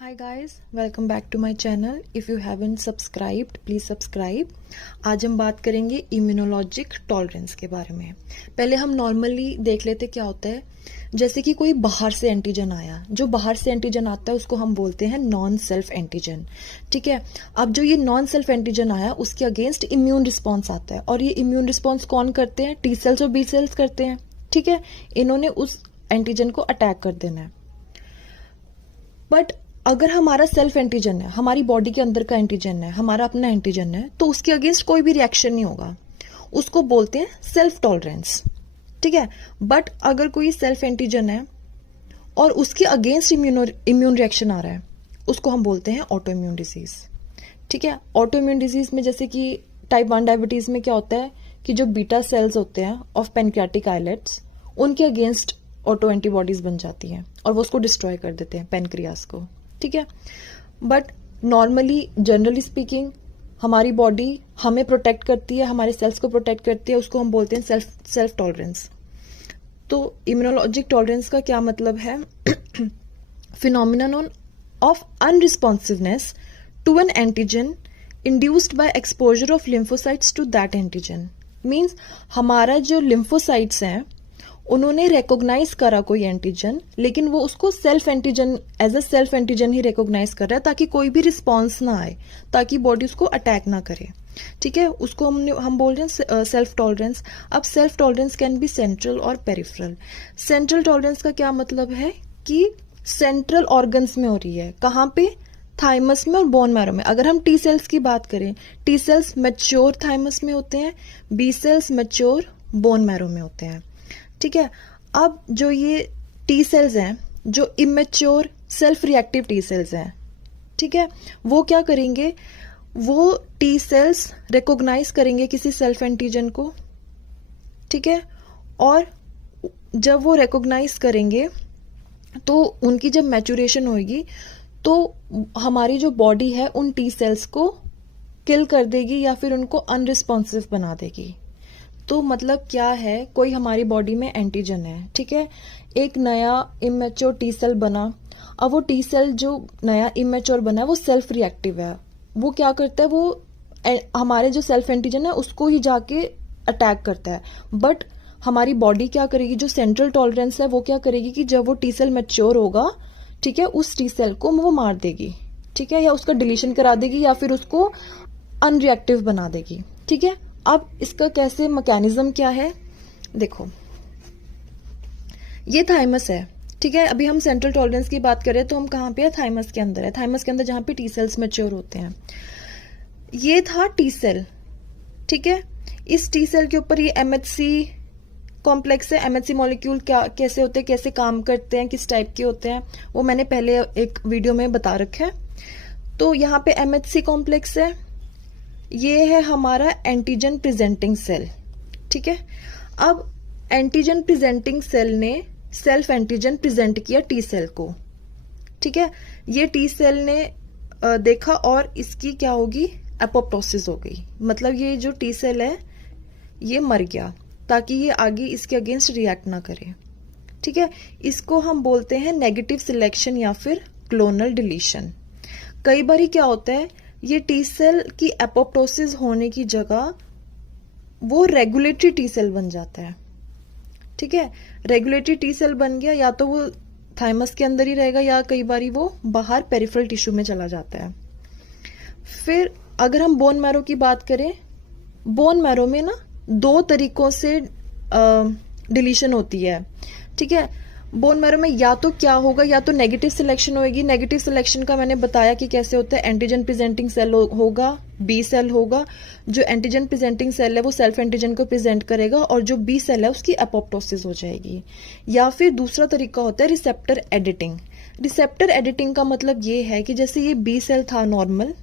Hi guys, welcome back to my channel. If you haven't subscribed please subscribe. आज हम बात करेंगे immunologic tolerance के बारे में। पहले हम नॉर्मली देख लेते क्या होता है। जैसे कि कोई बाहर से एंटीजन आया, जो बाहर से एंटीजन आता है उसको हम बोलते हैं नॉन सेल्फ एंटीजन। ठीक है। अब जो ये नॉन सेल्फ एंटीजन आया उसके अगेंस्ट इम्यून रिस्पॉन्स आता है, और ये इम्यून रिस्पॉन्स कौन करते हैं? टी सेल्स और बी सेल्स करते हैं। ठीक है। इन्होंने उस एंटीजन को अटैक कर देना है। बट अगर हमारा सेल्फ एंटीजन है, हमारी बॉडी के अंदर का एंटीजन है, हमारा अपना एंटीजन है, तो उसके अगेंस्ट कोई भी रिएक्शन नहीं होगा। उसको बोलते हैं सेल्फ टॉलरेंस। ठीक है। बट अगर कोई सेल्फ एंटीजन है और उसके अगेंस्ट इम्यून रिएक्शन आ रहा है, उसको हम बोलते हैं ऑटो इम्यून डिजीज। ठीक है। ऑटो इम्यून डिजीज में जैसे कि टाइप 1 डायबिटीज में क्या होता है कि जो बीटा सेल्स होते हैं ऑफ पैनक्रियाटिक आइलेट्स, उनके अगेंस्ट ऑटो एंटीबॉडीज बन जाती हैं और वो उसको डिस्ट्रॉय कर देते हैं, पैनक्रियास को। ठीक है। बट नॉर्मली, जनरली स्पीकिंग, हमारी बॉडी हमें प्रोटेक्ट करती है, हमारे सेल्स को प्रोटेक्ट करती है, उसको हम बोलते हैं सेल्फ टॉलरेंस। तो इम्यूनोलॉजिक टॉलरेंस का क्या मतलब है? Phenomenon of unresponsiveness to an antigen induced by exposure of lymphocytes to that antigen. Means हमारा जो लिम्फोसाइट्स हैं उन्होंने रिकॉग्नाइज करा कोई एंटीजन, लेकिन वो उसको self antigen, as a self antigen ही रिकॉग्नाइज कर रहा है, ताकि कोई भी रिस्पॉन्स ना आए, ताकि बॉडी उसको अटैक ना करे। ठीक है। उसको हम बोल रहे हैं सेल्फ टॉलरेंस। अब self tolerance can be central और पेरिफेरल। सेंट्रल टॉलरेंस का क्या मतलब है कि सेंट्रल ऑर्गन्स में हो रही है। कहाँ पे? थाइमस में और बोन मैरो में। अगर हम टी सेल्स की बात करें, टी सेल्स मैच्योर थाइमस में होते हैं, B cells mature bone marrow में होते हैं। ठीक है। अब जो ये टी सेल्स हैं, जो immature self reactive T cells हैं, ठीक है, वो क्या करेंगे? वो टी सेल्स रिकॉग्नाइज करेंगे किसी सेल्फ एंटीजन को। ठीक है। और जब वो रिकॉग्नाइज करेंगे तो उनकी जब मैच्योरेशन होगी तो हमारी जो बॉडी है उन टी सेल्स को किल कर देगी या फिर उनको अनरिस्पॉन्सिव बना देगी। तो मतलब क्या है, कोई हमारी बॉडी में एंटीजन है, ठीक है, एक नया इमेच्योर टी सेल बना। अब वो टी सेल जो नया इमेच्योर बना है वो सेल्फ रिएक्टिव है। वो क्या करता है? वो हमारे जो सेल्फ एंटीजन है उसको ही जाके अटैक करता है। बट हमारी बॉडी क्या करेगी? जो सेंट्रल टॉलरेंस है वो क्या करेगी कि जब वो टी सेल मैच्योर होगा, ठीक है, उस टी सेल को वो मार देगी। ठीक है। या उसका डिलीशन करा देगी या फिर उसको अनरिएक्टिव बना देगी। ठीक है। अब इसका कैसे मैकेनिज्म क्या है? देखो, ये थाइमस है। ठीक है। अभी हम सेंट्रल टॉलरेंस की बात करें तो हम कहाँ पे है? थाइमस के अंदर है। थाइमस के अंदर जहां पे टी सेल्स मैच्योर होते हैं। ये था टी सेल। ठीक है। इस टी सेल के ऊपर ये एमएचसी कॉम्प्लेक्स है। एमएचसी मॉलिक्यूल क्या, कैसे होते हैं, कैसे काम करते हैं, किस टाइप के होते हैं, वो मैंने पहले एक वीडियो में बता रखा है। तो यहाँ पे एमएचसी कॉम्प्लेक्स है। ये है हमारा एंटीजन प्रेजेंटिंग सेल। ठीक है। अब एंटीजन प्रेजेंटिंग सेल ने सेल्फ एंटीजन प्रेजेंट किया टी सेल को। ठीक है। ये टी सेल ने देखा और इसकी क्या होगी? एपोप्टोसिस हो गई। मतलब ये जो टी सेल है ये मर गया, ताकि ये आगे इसके अगेंस्ट रिएक्ट ना करे। ठीक है। इसको हम बोलते हैं नेगेटिव सिलेक्शन या फिर क्लोनल डिलीशन। कई बार क्या होता है, ये टी सेल की एपोप्टोसिस होने की जगह वो रेगुलेटरी टी सेल बन जाता है। ठीक है। रेगुलेटरी टी सेल बन गया, या तो वो थाइमस के अंदर ही रहेगा या कई बार वो बाहर पेरिफेरल टिश्यू में चला जाता है। फिर अगर हम बोन मैरो की बात करें, बोन मैरो में ना 2 तरीकों से डिलीशन होती है। ठीक है। बोन मैरो में या तो क्या होगा, या तो नेगेटिव सिलेक्शन होगी। नेगेटिव सिलेक्शन का मैंने बताया कि कैसे होता है। एंटीजन प्रेजेंटिंग सेल होगा, बी सेल होगा। जो एंटीजन प्रेजेंटिंग सेल है वो सेल्फ एंटीजन को प्रेजेंट करेगा, और जो बी सेल है उसकी एपोप्टोसिस हो जाएगी। या फिर दूसरा तरीका होता है रिसेप्टर एडिटिंग। रिसेप्टर एडिटिंग का मतलब ये है कि जैसे ये बी सेल था, नॉर्मल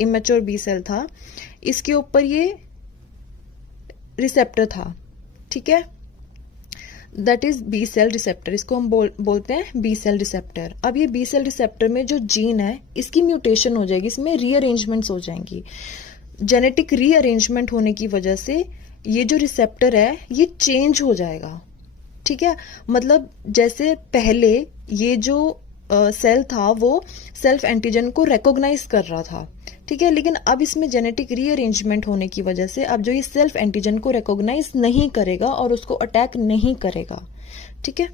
इमेच्योर बी सेल था, इसके ऊपर ये रिसेप्टर था। ठीक है। That is B cell receptor. इसको हम बोलते हैं बी सेल रिसेप्टर। अब ये बी सेल रिसेप्टर में जो जीन है इसकी म्यूटेशन हो जाएगी, इसमें रीअरेंजमेंट्स हो जाएंगी। जेनेटिक रीअरेंजमेंट होने की वजह से ये जो रिसेप्टर है ये चेंज हो जाएगा। ठीक है। मतलब जैसे पहले ये जो सेल था वो सेल्फ एंटीजन को रिकॉग्नाइज कर रहा था, ठीक है। लेकिन अब इसमें जेनेटिक रीअरेंजमेंट होने की वजह से अब जो ये सेल्फ एंटीजन को रिकॉग्नाइज नहीं करेगा और उसको अटैक नहीं करेगा, ठीक है।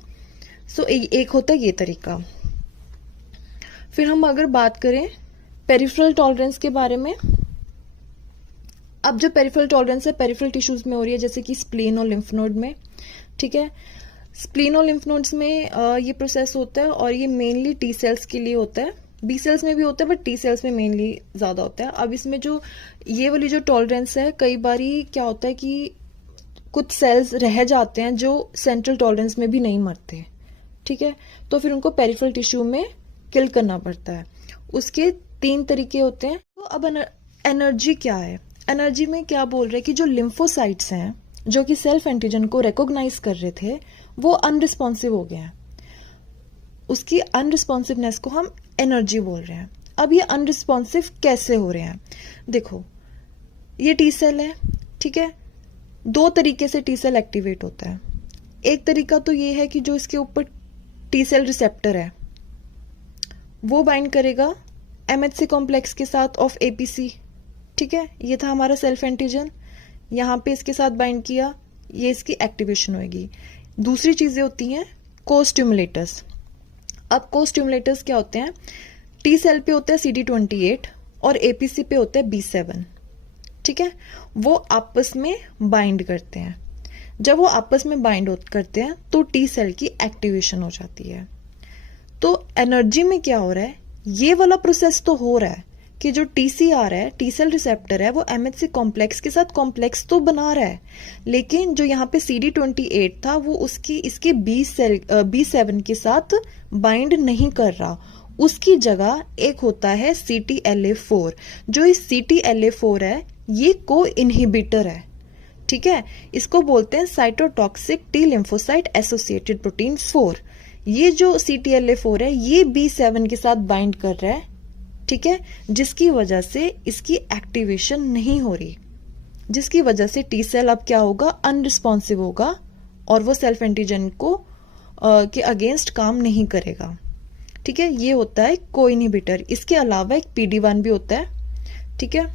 सो एक होता है ये तरीका। फिर हम अगर बात करें पेरिफेरल टॉलरेंस के बारे में, अब जो पेरिफेरल टॉलरेंस है पेरिफेरल टिश्यूज में हो रही है, जैसे कि स्प्लीन और लिम्फ नोड में, ठीक है। स्प्लीन और लिम्फ नोड्स में ये प्रोसेस होता है और ये मेनली टी सेल्स के लिए होता है, बी सेल्स में भी होता है बट टी सेल्स में मेनली ज्यादा होता है। अब इसमें जो ये वाली जो टॉलरेंस है, कई बारी क्या होता है कि कुछ सेल्स रह जाते हैं जो सेंट्रल टॉलरेंस में भी नहीं मरते, ठीक है, तो फिर उनको पेरिफेरल टिश्यू में किल करना पड़ता है। उसके 3 तरीके होते हैं। तो अब एनर्जी क्या है, एनर्जी में क्या बोल रहे हैं कि जो लिम्फोसाइट्स हैं जो कि सेल्फ एंटीजन को रिकॉग्नाइज कर रहे थे वो अनरिस्पॉन्सिव हो गए हैं, उसकी अनरिस्पॉन्सिवनेस को हम एनर्जी बोल रहे हैं। अब ये अनरिस्पॉन्सिव कैसे हो रहे हैं, देखो ये टी सेल है, ठीक है, 2 तरीके से टी सेल एक्टिवेट होता है। एक तरीका तो ये है कि जो इसके ऊपर टी सेल रिसेप्टर है वो बाइंड करेगा एमएचसी कॉम्प्लेक्स के साथ ऑफ एपीसी, ठीक है, ये था हमारा सेल्फ एंटीजन, यहाँ पे इसके साथ बाइंड किया, ये इसकी एक्टिवेशन होगी। दूसरी चीजें होती हैं को-स्टिमुलेटर्स। अब को-स्टिमुलेटर्स क्या होते हैं, टी सेल पे होता है CD28 और एपीसी पे होता है B7, ठीक है, वो आपस में बाइंड करते हैं। जब वो आपस में बाइंड करते हैं तो टी सेल की एक्टिवेशन हो जाती है। तो एनर्जी में क्या हो रहा है, ये वाला प्रोसेस तो हो रहा है कि जो टीसीआर है, टी सेल रिसेप्टर है, वो एमएचसी कॉम्प्लेक्स के साथ कॉम्प्लेक्स तो बना रहा है, लेकिन जो यहाँ पे CD28 था वो उसकी इसके B7 के साथ बाइंड नहीं कर रहा। उसकी जगह एक होता है CTLA4। जो इस CTLA4 है ये को इनहिबिटर है, ठीक है, इसको बोलते हैं cytotoxic T lymphocyte associated protein 4। ये जो CTLA4 है ये B7 के साथ बाइंड कर रहा है, ठीक है, जिसकी वजह से इसकी एक्टिवेशन नहीं हो रही, जिसकी वजह से टी सेल अब क्या होगा, अनरिस्पॉन्सिव होगा और वो सेल्फ एंटीजन को के अगेंस्ट काम नहीं करेगा, ठीक है। ये होता है को इनहिबिटर। इसके अलावा एक PD1 भी होता है, ठीक है।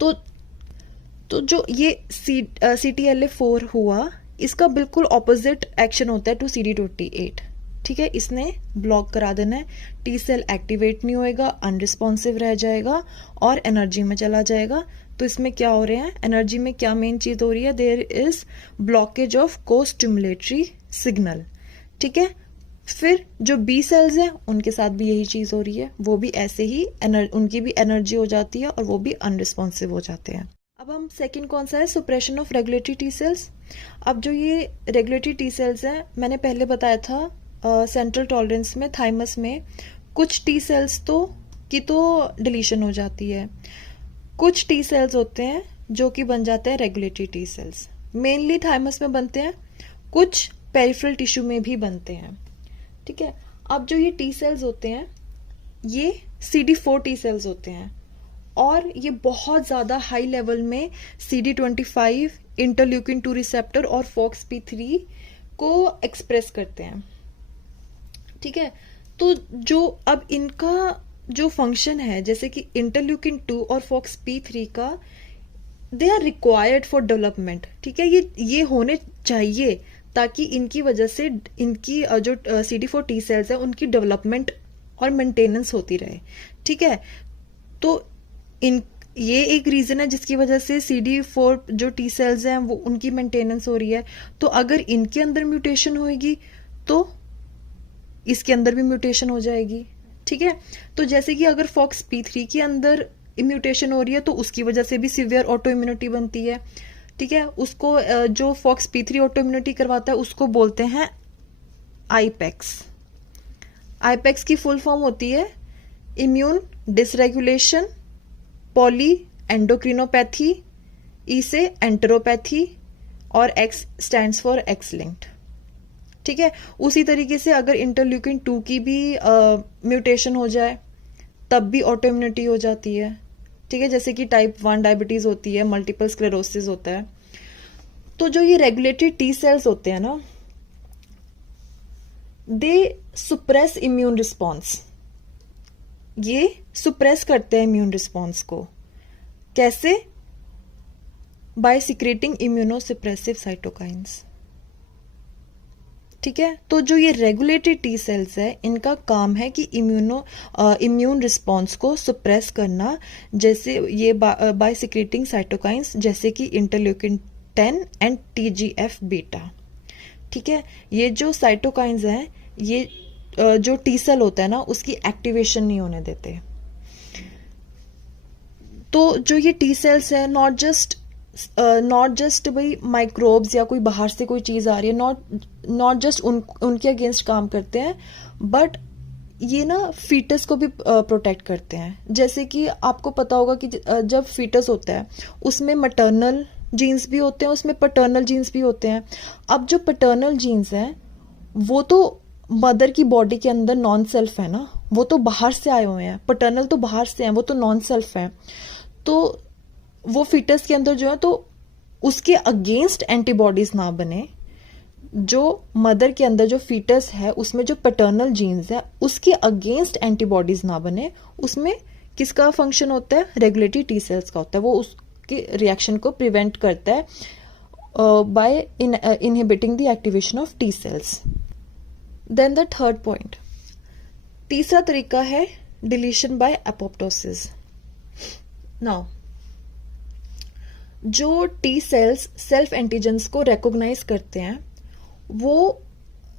तो जो ये CTLA4 हुआ, इसका बिल्कुल ऑपोजिट एक्शन होता है टू CD28, ठीक है, इसने ब्लॉक करा देना है, टी सेल एक्टिवेट नहीं होएगा, अनरिस्पॉन्सिव रह जाएगा और एनर्जी में चला जाएगा। तो इसमें क्या हो रहे हैं, एनर्जी में क्या मेन चीज हो रही है, there is blockage of costimulatory signal, ठीक है। फिर जो बी सेल्स हैं उनके साथ भी यही चीज हो रही है, वो भी ऐसे ही उनकी भी एनर्जी हो जाती है और वो भी अनरिस्पॉन्सिव हो जाते हैं। अब हम सेकंड कौन सा है, सुप्रेशन ऑफ रेगुलेटरी टी सेल्स। अब जो ये रेगुलेटरी टी सेल्स हैं, मैंने पहले बताया था सेंट्रल टॉलरेंस में, थाइमस में कुछ टी सेल्स की तो डिलीशन हो जाती है, कुछ टी सेल्स होते हैं जो कि बन जाते हैं regulatory T cells, mainly thymus में बनते हैं, कुछ पेरिफेरल टिश्यू में भी बनते हैं, ठीक है। अब जो ये टी सेल्स होते हैं ये CD4 टी सेल्स होते हैं और ये बहुत ज्यादा हाई लेवल में CD25, इंटरल्यूकिन 2 रिसेप्टर और FOXP3 को एक्सप्रेस करते हैं, ठीक है। तो जो अब इनका जो फंक्शन है, जैसे कि इंटरल्यूकिन 2 और FOXP3 का, they are required for development, ठीक है, ये होने चाहिए ताकि इनकी वजह से इनकी जो CD4 टी सेल्स है उनकी डेवलपमेंट और मेंटेनेंस होती रहे, ठीक है। तो ये एक रीजन है जिसकी वजह से CD4 जो टी सेल्स हैं वो उनकी मेंटेनेंस हो रही है। तो अगर इनके अंदर म्यूटेशन होगी तो इसके अंदर भी म्यूटेशन हो जाएगी, ठीक है। तो जैसे कि अगर FOXP3 के अंदर म्यूटेशन हो रही है तो उसकी वजह से भी सीवियर ऑटो इम्यूनिटी बनती है, ठीक है। उसको जो FOXP3 ऑटो इम्यूनिटी करवाता है उसको बोलते हैं आईपेक्स। आईपेक्स की फुल फॉर्म होती है इम्यून डिसरेगुलेशन पॉली एंडोक्रिनोपैथी, ई से एंटेरोपैथी और x stands for x linked, ठीक है। उसी तरीके से अगर इंटरल्यूकिन 2 की भी म्यूटेशन हो जाए तब भी ऑटो इम्यूनिटी हो जाती है, ठीक है, जैसे कि टाइप 1 डायबिटीज होती है, मल्टीपल स्क्लेरोसिस होता है। तो जो ये रेगुलेटरी टी सेल्स होते हैं ना, दे सुप्रेस इम्यून रिस्पॉन्स, ये सुप्रेस करते हैं इम्यून रिस्पॉन्स को। कैसे? By secreting immunosuppressive cytokines. ठीक है, तो जो ये रेगुलेटरी टी सेल्स है, इनका काम है कि इम्यून रिस्पॉन्स को सुप्रेस करना, जैसे ये बाय सिक्रेटिंग साइटोकाइंस, जैसे कि इंटरल्यूकिन 10 एंड TGF बीटा। ठीक है, ये जो साइटोकाइंस हैं, ये जो टी सेल होता है ना, उसकी एक्टिवेशन नहीं होने देते। तो जो ये टी सेल्स है, नॉट जस्ट भाई माइक्रोब्स या कोई बाहर से कोई चीज आ रही है, नॉट जस्ट उनके अगेंस्ट काम करते हैं, बट ये ना फीटस को भी प्रोटेक्ट करते हैं। जैसे कि आपको पता होगा कि जब फीटस होता है, उसमें मैटरनल जीन्स भी होते हैं, उसमें पैटर्नल जीन्स भी होते हैं। अब जो पैटर्नल जीन्स हैं, वो तो मदर की बॉडी के अंदर नॉन सेल्फ है ना, वो तो बाहर से आए हुए हैं। पैटर्नल तो बाहर से हैं, वो तो नॉन सेल्फ है। तो वो फीटस के अंदर जो है, तो उसके अगेंस्ट एंटीबॉडीज ना बने। जो मदर के अंदर जो फीटस है, उसमें जो पैटर्नल जीन्स है, उसके अगेंस्ट एंटीबॉडीज ना बने। उसमें किसका फंक्शन होता है? रेगुलेटरी टी सेल्स का होता है। वो उसके रिएक्शन को प्रिवेंट करता है by inhibiting the activation of T cells. Then the third point, तीसरा तरीका है डिलीशन बाय एपोप्टोसिस। नाउ, जो टी सेल्स सेल्फ एंटीजेंस को रिकॉग्नाइज करते हैं, वो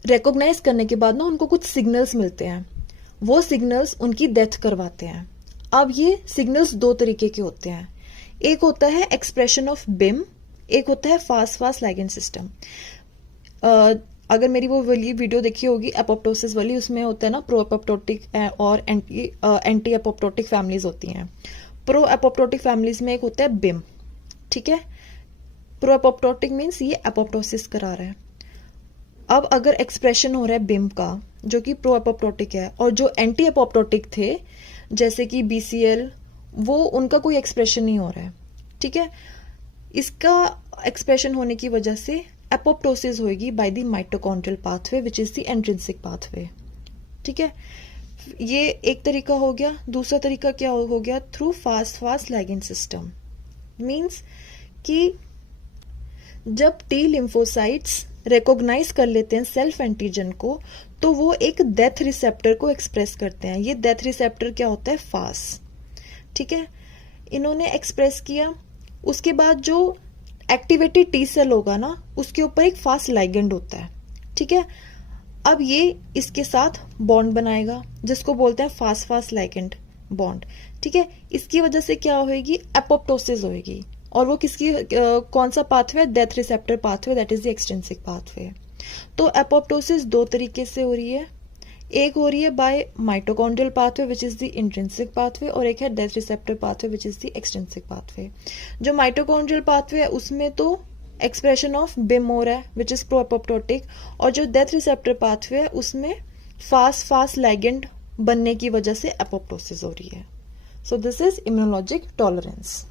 रिकॉग्नाइज करने के बाद ना उनको कुछ सिग्नल्स मिलते हैं। वो सिग्नल्स उनकी डेथ करवाते हैं। अब ये सिग्नल्स दो तरीके के होते हैं। एक होता है एक्सप्रेशन ऑफ बिम, एक होता है फास्ट लाइगेंड सिस्टम। अगर मेरी वो वाली वीडियो देखी होगी एपोप्टोसिस वाली, उसमें होता है ना प्रो एपोप्टोटिक और एंटी एपोप्टोटिक फैमिलीज होती हैं। प्रो एपोप्टोटिक फैमिलीज में एक होता है बिम। ठीक है, प्रो एपोप्टोटिक मीन्स ये एपोप्टोसिस करा रहा है। अब अगर एक्सप्रेशन हो रहा है बिम का, जो कि प्रो एपोप्टोटिक है, और जो एंटी एपोप्टोटिक थे जैसे कि BCL, वो उनका कोई एक्सप्रेशन नहीं हो रहा है। ठीक है, इसका एक्सप्रेशन होने की वजह से एपोप्टोसिस होगी by the mitochondrial pathway which is the intrinsic pathway. ठीक है, ये एक तरीका हो गया। दूसरा तरीका क्या हो गया? Through fast ligand system. Means कि जब टी लिम्फोसाइट्स रिकॉग्नाइज कर लेते हैं सेल्फ एंटीजन को, तो वो एक डेथ रिसेप्टर को एक्सप्रेस करते हैं। ये डेथ रिसेप्टर क्या होता है? फास। ठीक है, इन्होंने एक्सप्रेस किया। उसके बाद जो एक्टिवेटेड टी सेल होगा ना, उसके ऊपर एक फास्ट लाइगेंड होता है। ठीक है, अब ये इसके साथ बॉन्ड बनाएगा, जिसको बोलते हैं फास्ट लाइगेंड बॉन्ड। ठीक है, इसकी वजह से क्या होगी? एपोप्टोसिस होगी। और वो किसकी कौन सा pathway? Death receptor pathway, that is the extrinsic pathway. तो एपोप्टोसिस दो तरीके से हो रही है। एक हो रही है by mitochondrial pathway which is the intrinsic pathway, और एक है death receptor pathway which is the extrinsic pathway. जो माइटोकॉन्ड्रियल पाथवे है, उसमें तो एक्सप्रेशन ऑफ बिम हो रहा है विच इज प्रो एपोप्टोटिक, और जो डेथ रिसेप्टर पाथवे है, उसमें फास्ट लाइगेंड बनने की वजह से एपोप्टोसिस हो रही है। So this is immunologic tolerance.